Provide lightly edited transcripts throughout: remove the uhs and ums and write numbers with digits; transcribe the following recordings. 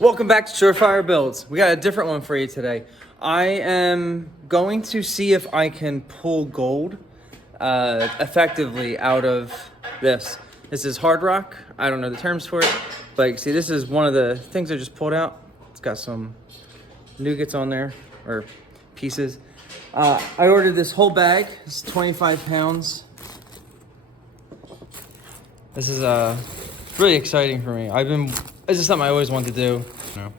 Welcome back to Surefire Builds. We got a different one for you today. I am going to see if I can pull gold effectively out of this. This is hard rock. I don't know the terms for it, but you can see this is one of the things I just pulled out. It's got some nougats on there, or pieces. I ordered this whole bag. It's 25 pounds. This is really exciting for me. This is something I always wanted to do. No.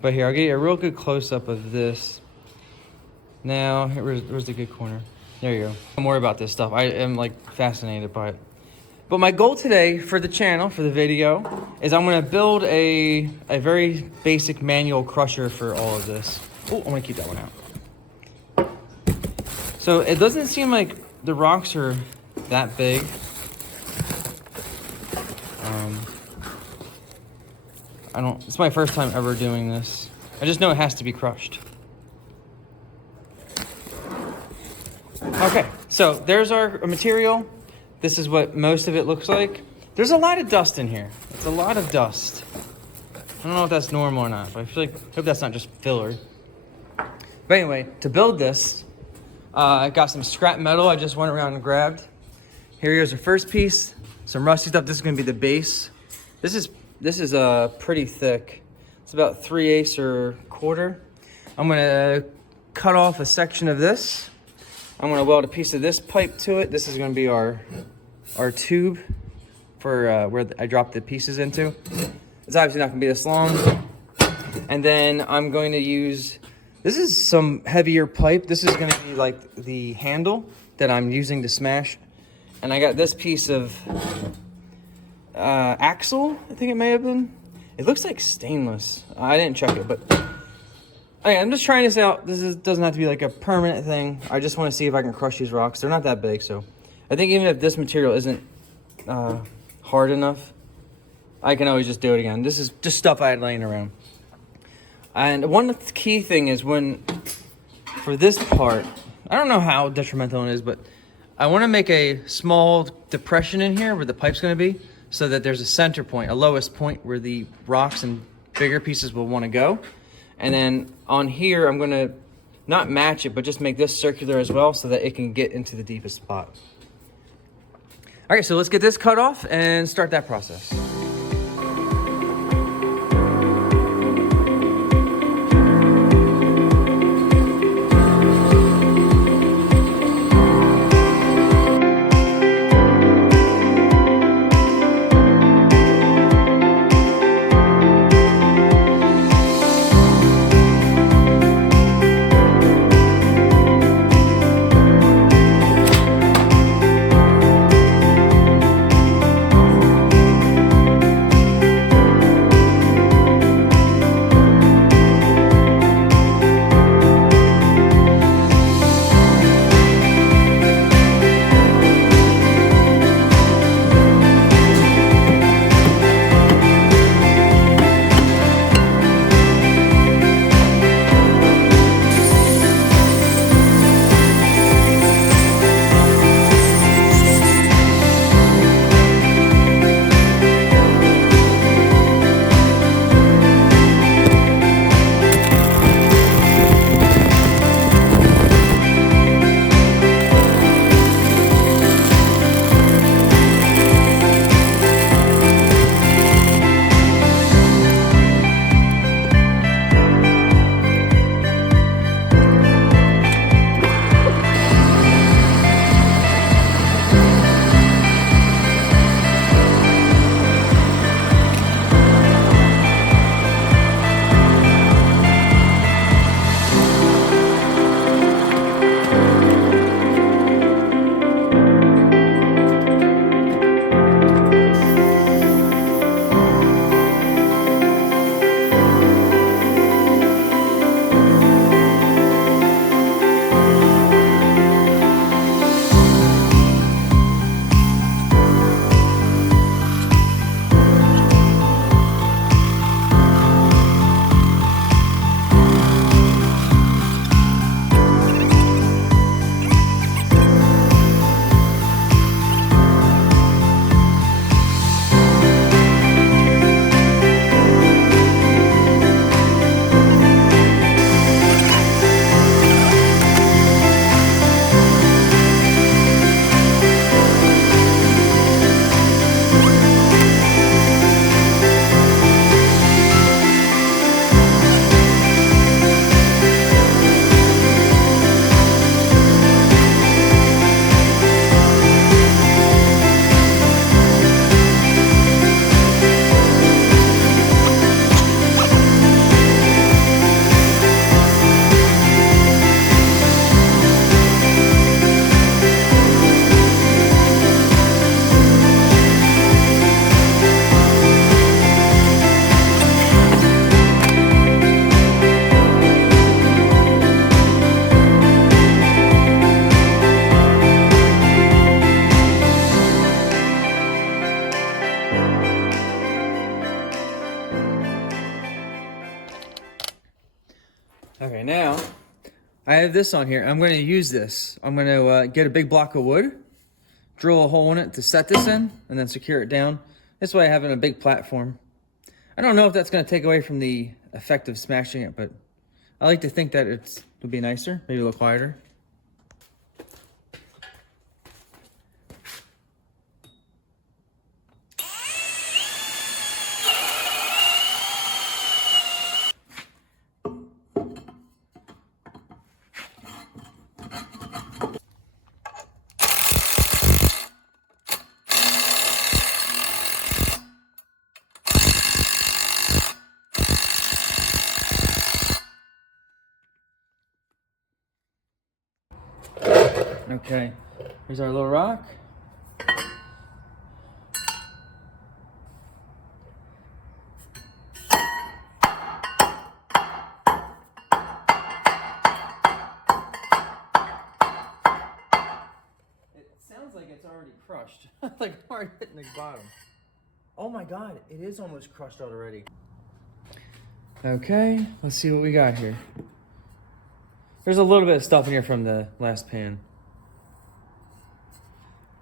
But here, I'll get you a real good close-up of this. Now, where's the good corner? There you go. Don't worry about this stuff. I am fascinated by it. But my goal today for the channel, for the video, is I'm gonna build a very basic manual crusher for all of this. Oh, I'm gonna keep that one out. So it doesn't seem like the rocks are that big. It's my first time ever doing this. I just know it has to be crushed. Okay, so there's our material. This is what most of it looks like. There's a lot of dust in here. It's a lot of dust. I don't know if that's normal or not, but I hope that's not just filler. But anyway, to build this, I got some scrap metal I just went around and grabbed. Here's the first piece. Some rusty stuff. This is gonna be the base. This is pretty thick. It's about 3/8 or quarter. I'm gonna cut off a section of this. I'm gonna weld a piece of this pipe to it. This is gonna be our tube for where I drop the pieces into. It's obviously not gonna be this long. And then I'm going to use, this is some heavier pipe. This is gonna be like the handle that I'm using to smash. And I got this piece of axle, I think it may have been. It looks like stainless. I didn't check it, but I'm just trying this out. Doesn't have to be like a permanent thing. I just want to see if I can crush these rocks. They're not that big, so I think even if this material isn't hard enough, I can always just do it again. This is just stuff I had laying around. And one key thing is for this part, I don't know how detrimental it is, but I want to make a small depression in here where the pipe's going to be, so that there's a center point, a lowest point where the rocks and bigger pieces will want to go. And then on here, I'm gonna not match it, but just make this circular as well so that it can get into the deepest spot. All right, so let's get this cut off and start that process. Now, I have this on here. I'm going to use this. I'm going to get a big block of wood, drill a hole in it to set this in, and then secure it down. This way I have it on a big platform. I don't know if that's going to take away from the effect of smashing it, but I like to think that it would be nicer, maybe a little quieter. Okay, here's our little rock. It sounds like it's already crushed, like hard hitting the bottom. Oh my God, it is almost crushed already. Okay, let's see what we got here. There's a little bit of stuff in here from the last pan.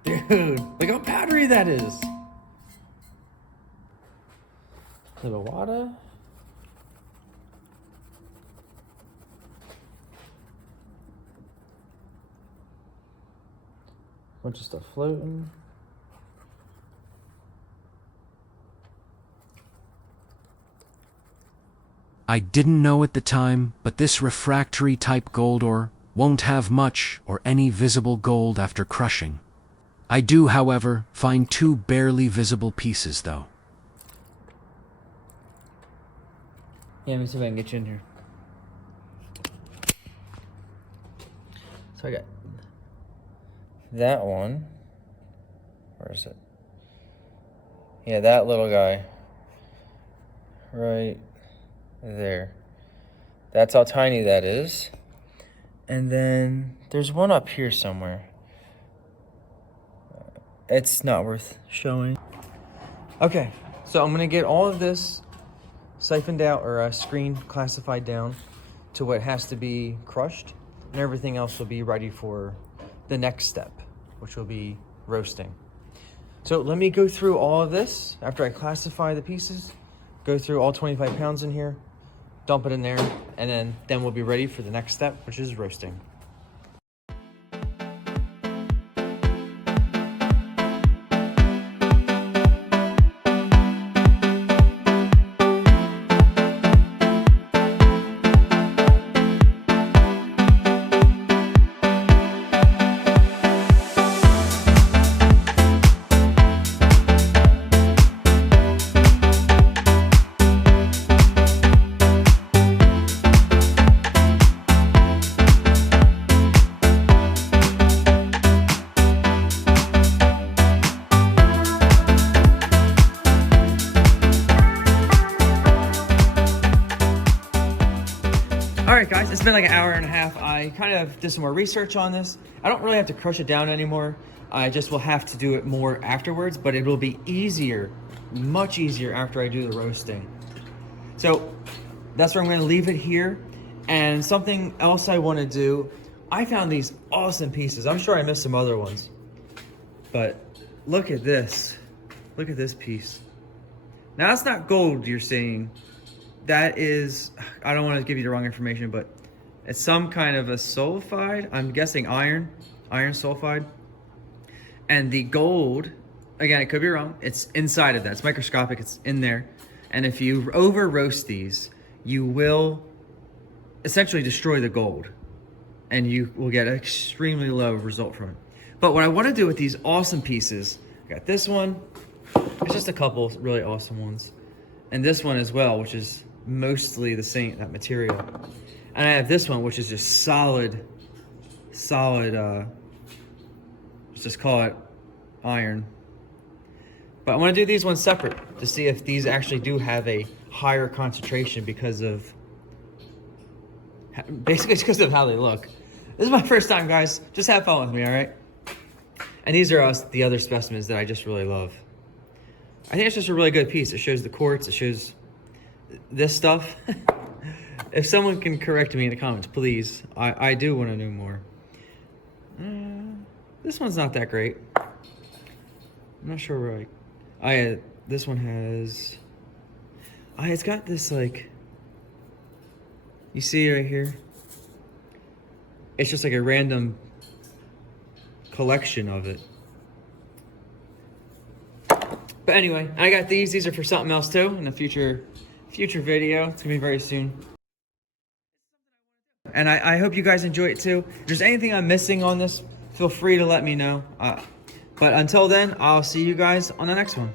Dude, look how powdery that is. A little water. Bunch of stuff floating. I didn't know at the time, but this refractory type gold ore won't have much or any visible gold after crushing. I do, however, find 2 barely visible pieces, though. Yeah, let me see if I can get you in here. So I got that one. Where is it? Yeah, that little guy. Right there. That's how tiny that is. And then there's one up here somewhere. It's not worth showing. Okay, so I'm gonna get all of this siphoned out or screened, classified down to what has to be crushed, and everything else will be ready for the next step, which will be roasting. So let me go through all of this after I classify the pieces, go through all 25 pounds in here, dump it in there, and then we'll be ready for the next step, which is roasting. All right, guys, it's been like an hour and a half. I kind of did some more research on this. I don't really have to crush it down anymore. I just will have to do it more afterwards, but it will be easier, much easier after I do the roasting. So that's where I'm gonna leave it here. And something else I wanna do, I found these awesome pieces. I'm sure I missed some other ones, but look at this. Look at this piece. Now that's not gold you're seeing. That is, I don't want to give you the wrong information, but it's some kind of a sulfide. I'm guessing iron sulfide. And the gold, again, it could be wrong. It's inside of that. It's microscopic. It's in there. And if you over roast these, you will essentially destroy the gold, and you will get an extremely low result from it. But what I want to do with these awesome pieces, I got this one. It's just a couple really awesome ones. And this one as well, which is mostly the same, that material. And I have this one, which is just solid, let's just call it iron. But I want to do these ones separate to see if these actually do have a higher concentration because of, basically it's because of how they look. This is my first time, guys. Just have fun with me, all right? And these are the other specimens that I just really love. I think it's just a really good piece. It shows the quartz, it shows this stuff. If someone can correct me in the comments, please. I do want to know more. This one's not that great. I'm not sure where this one has... it's got this, like... You see right here? It's just like a random collection of it. But anyway, I got these. These are for something else too in a future video. It's gonna be very soon. And I hope you guys enjoy it too. If there's anything I'm missing on this, feel free to let me know. But until then, I'll see you guys on the next one.